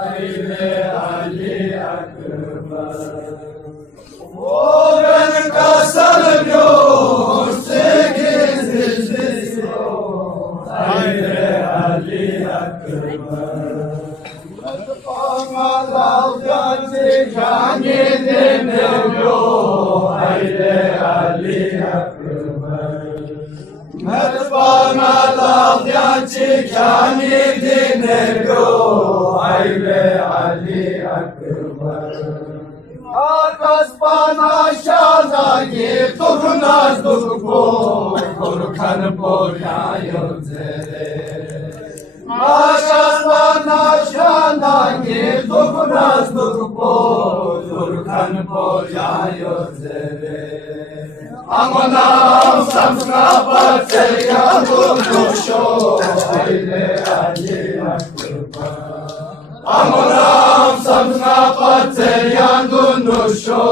Haydi Ali Akbar. O ben kasalım yok, sekiz dizsiz yok. Haydi Ali Akbar. Aman dalgacı kanidin yok. Haydi Ali Akbar. Bana dalgacı kanidin yok. Haydi Ali Akbar. Akas bana şazagi tuknaz tukbo korkan boyayım zere. Akas bana şazagi tuknaz tukbo korkan boyayım zere. Amanam samsına batse yandurmuşo haydi Ali Akbar. Amanam samsına batse yandurmuşo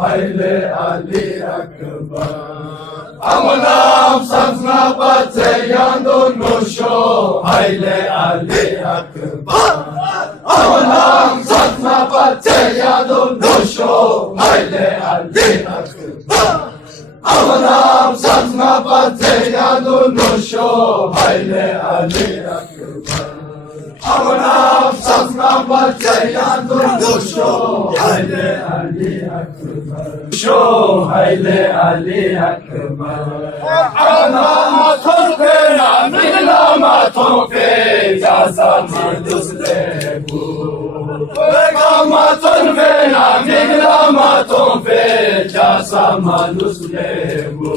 haydi Ali Akbar. Amanam samsına batse yandurmuşo haydi Ali Akbar. Amanam samsına batse yandurmuşo haydi Ali Akbar. Amanam satma batse yandurmuşo haydi Ali Akbar. Amanam satma batse yandurmuşo haydi Ali Akbar. Şo haydi Ali Akbar. Anama topena milama tope yazama düzle bu. Begama topena milama tope yazama düzle bu.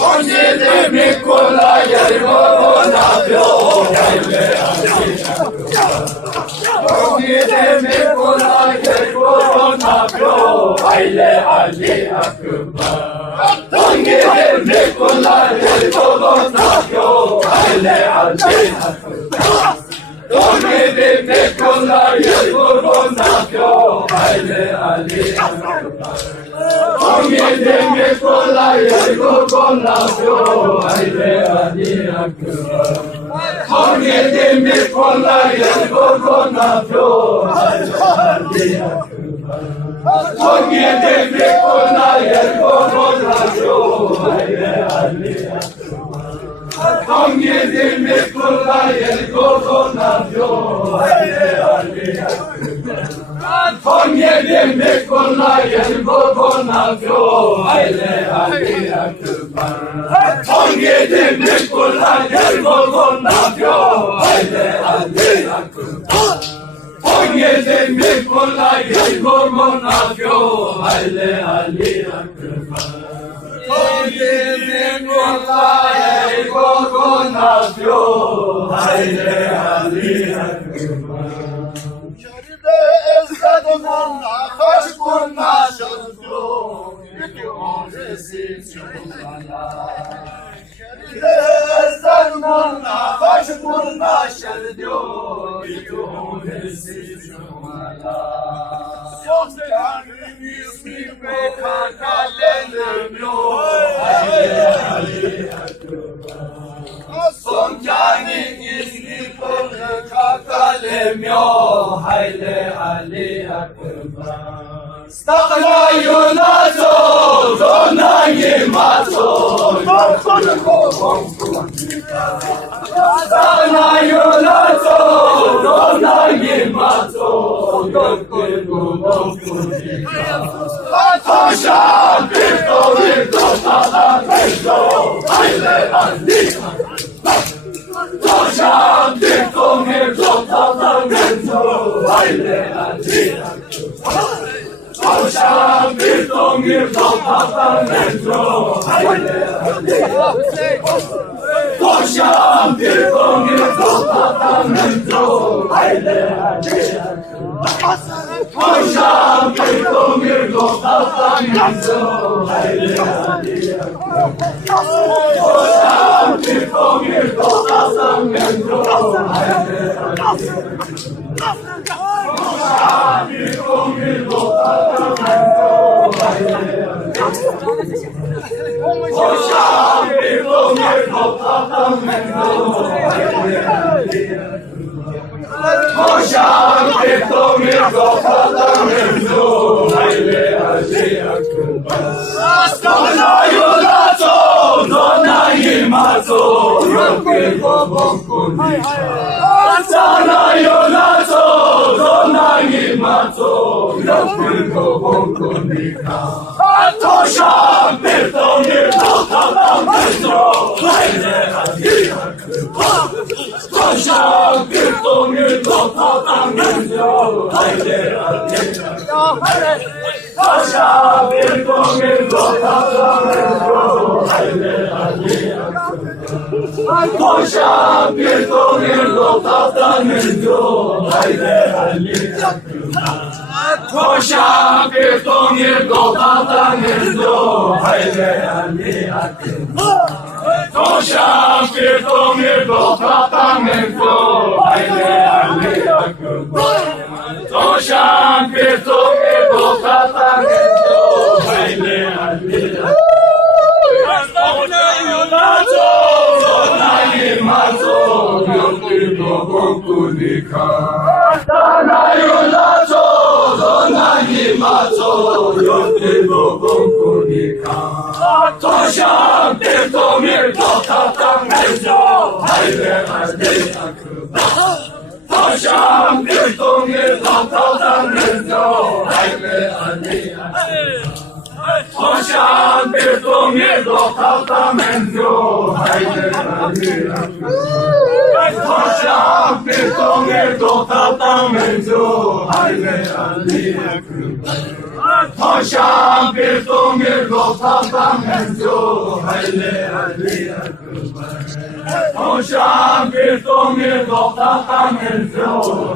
Tonjide mi kolay yerimo napyo haydi Ali Akbar. Tonjide mi kolay yerimo napyo haydi Ali Akbar. Tonjide mi kolay yerimo napyo haydi Ali Akbar. Tonjide mi kolay yerimo napyo haydi Ali Akbar. Tonjide mi kolay yerimo napyo haydi Ali Akbar. Tonjide mi kolay yerimo napyo haydi Ali Akbar. Tonjide mi kolay yerimo napyo haydi Ali Akbar. Tonjide mi kolay yerimo napyo haydi Ali Akbar. Tonjide mi kolay yerimo napyo haydi Ali Akbar. Tonjide mi kolay yerimo napyo haydi Ali Akbar. Tonjide mi kolay yerimo napyo haydi Ali Akbar. Tonjide mi kolay yerimo napyo haydi Ali Akbar. Ezgadım ona, kaşkun naşırdım, yıkım resim bana. Ezgadım ona, kaşkun naşırdım, yıkım resim bana. Sokağın ismi ve kakalenim yok, haydi Ali Akbar. Sokağın ismi ve kakalem yok, haydi Ali Akbar. Stakla yunazo, zona yimazo, Stakla yunazo, zona yimazo, Atoşa virto, tala virto, haydi Ali Akbar. Toşa virto, tala virto, haydi Ali Akbar. Toşa virto, tala virto, haydi Ali Akbar. Toşa virto, tala virto, haydi Ali Akbar. Toşa virto, tala virto, haydi Ali Akbar. Toşa virto, tala virto, haydi Ali Akbar. Toşa bir domir dotatamento. Toşa bir domir dotatamento. Hayli hacı yakın. Dona yulato, dona yimato, yoke bobon kunika. Dona yulato, dona yimato, yoke bobon kunika. Toşa bir domir dotatamento. Hayli hacı yakın. Toşa bir domir dotatamento. Hayli hacı yakın. Toşa bir domir dotatamento. Hayli hacı yakın. Toşa bir domir dotatamento. Hayli hacı yakın. Toşa bir domir dotatamento. Hayli hacı yakın. Toşa bir domir dotatamento. Hayli hacı yakın. Toşa bir domir dotatamento. Hayli hacı yakın. Dona yimato, yoke bobon kunika. Dona yulato, dona yimato, yoke bobon kunika. Toşa bir domir dotatamento. Hayli hacı yakın. Toşa bir domir dotatamento. Hayli hacı yakın. Toşa bir domir dotatamento. Hayli hacı yakın. Toşa bir domir dotatamento. Hayli hacı yakın. Toşa bir domir dotatamento. Hayli hacı yakın. Toşa bir domir dotatamento.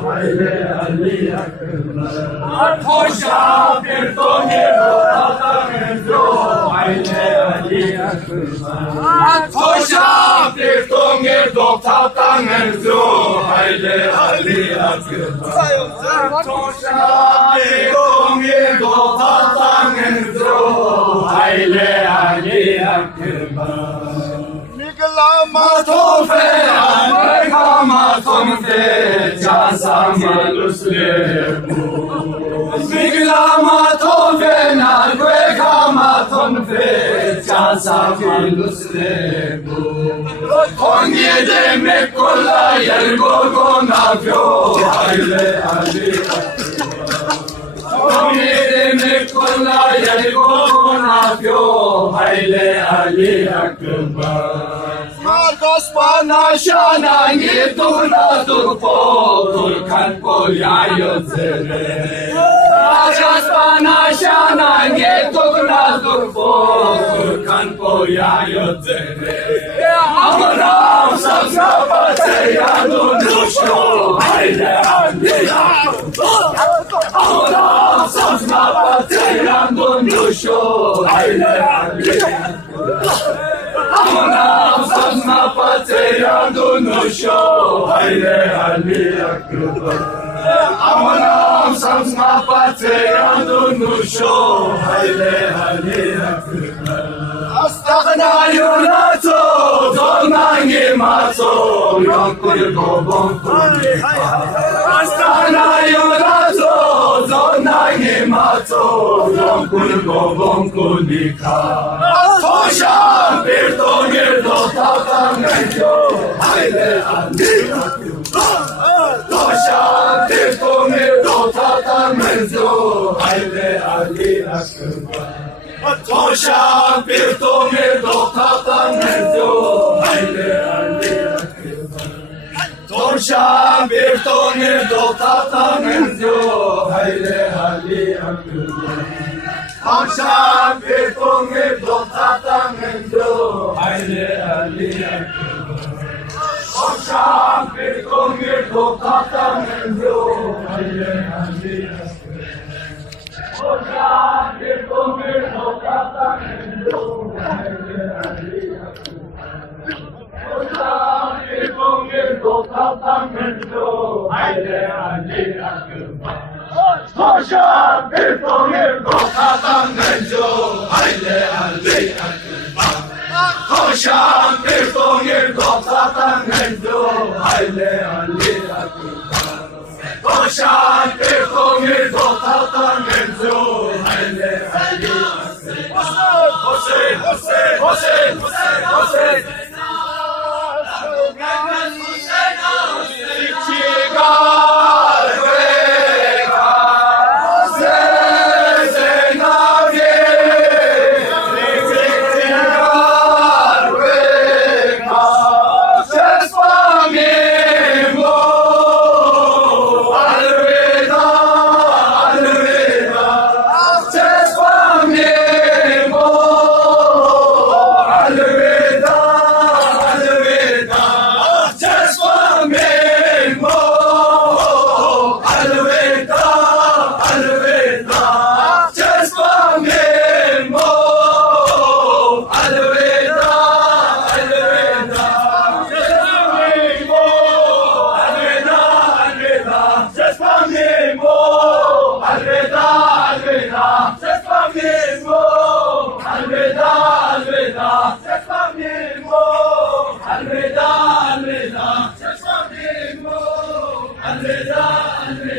Hayli hacı yakın. Toşa bir domir dotatamento. Hayli hacı yakın. Toşa bir domir dotatamento. Hayli hacı yakın. Toşa bir domir dotatamento. Hayli hacı yakın. Tofe, kama tonfe, chasama luslebu. Miglama tofe, nalgue kama tonfe, chasama luslebu. Konye de me kola yergo navyo, hayli hacı. Konye de me kola yergo navyo, hayli hacı akbar. Margos shana ngitula turpo turkan polyayo zere. Margos shana ngitula turpo turkan polyayo zere. Amaram sabzapate yadunusho hayli hacı. Amaram sabzapate yadunusho hayli hacı. Amanam sazna pateya dunusho, hayli hacı yakın. Amanam sazna pateya dunusho, hayli hacı yakın. Astagna yulato, dona yimato, yokur bobon kunika. Astagna yulato, dona yimato, yokur bobon kunika. Toşa bir domir dotatamento. Hayli hacı yakın. Toşa bir domir dotatamento. Hayli hacı yakın. Toşa bir domir dotatamento. Hayli hacı yakın. Toşa bir domir dotatamento. Hayli hacı yakın. Toşa bir domir dotatamento. Hayli hacı yakın. Toşa bir domir dotatamento. Hayli hacı yakın. Toşa bir domir dotatamento. Hayli hacı yakın. Toşa bir domir dotatamento. Hayli hacı yakın. Toşa bir domir dotatamento. Hayli hacı yakın. Koşan bir doyur dostatan mevzu Hayli Ali Akbar Koşan bir doyur dostatan mevzu Hayli Ali Akbar Hüseyin Hüseyin Hüseyin Hüseyin Hüseyin Alveda, alveda,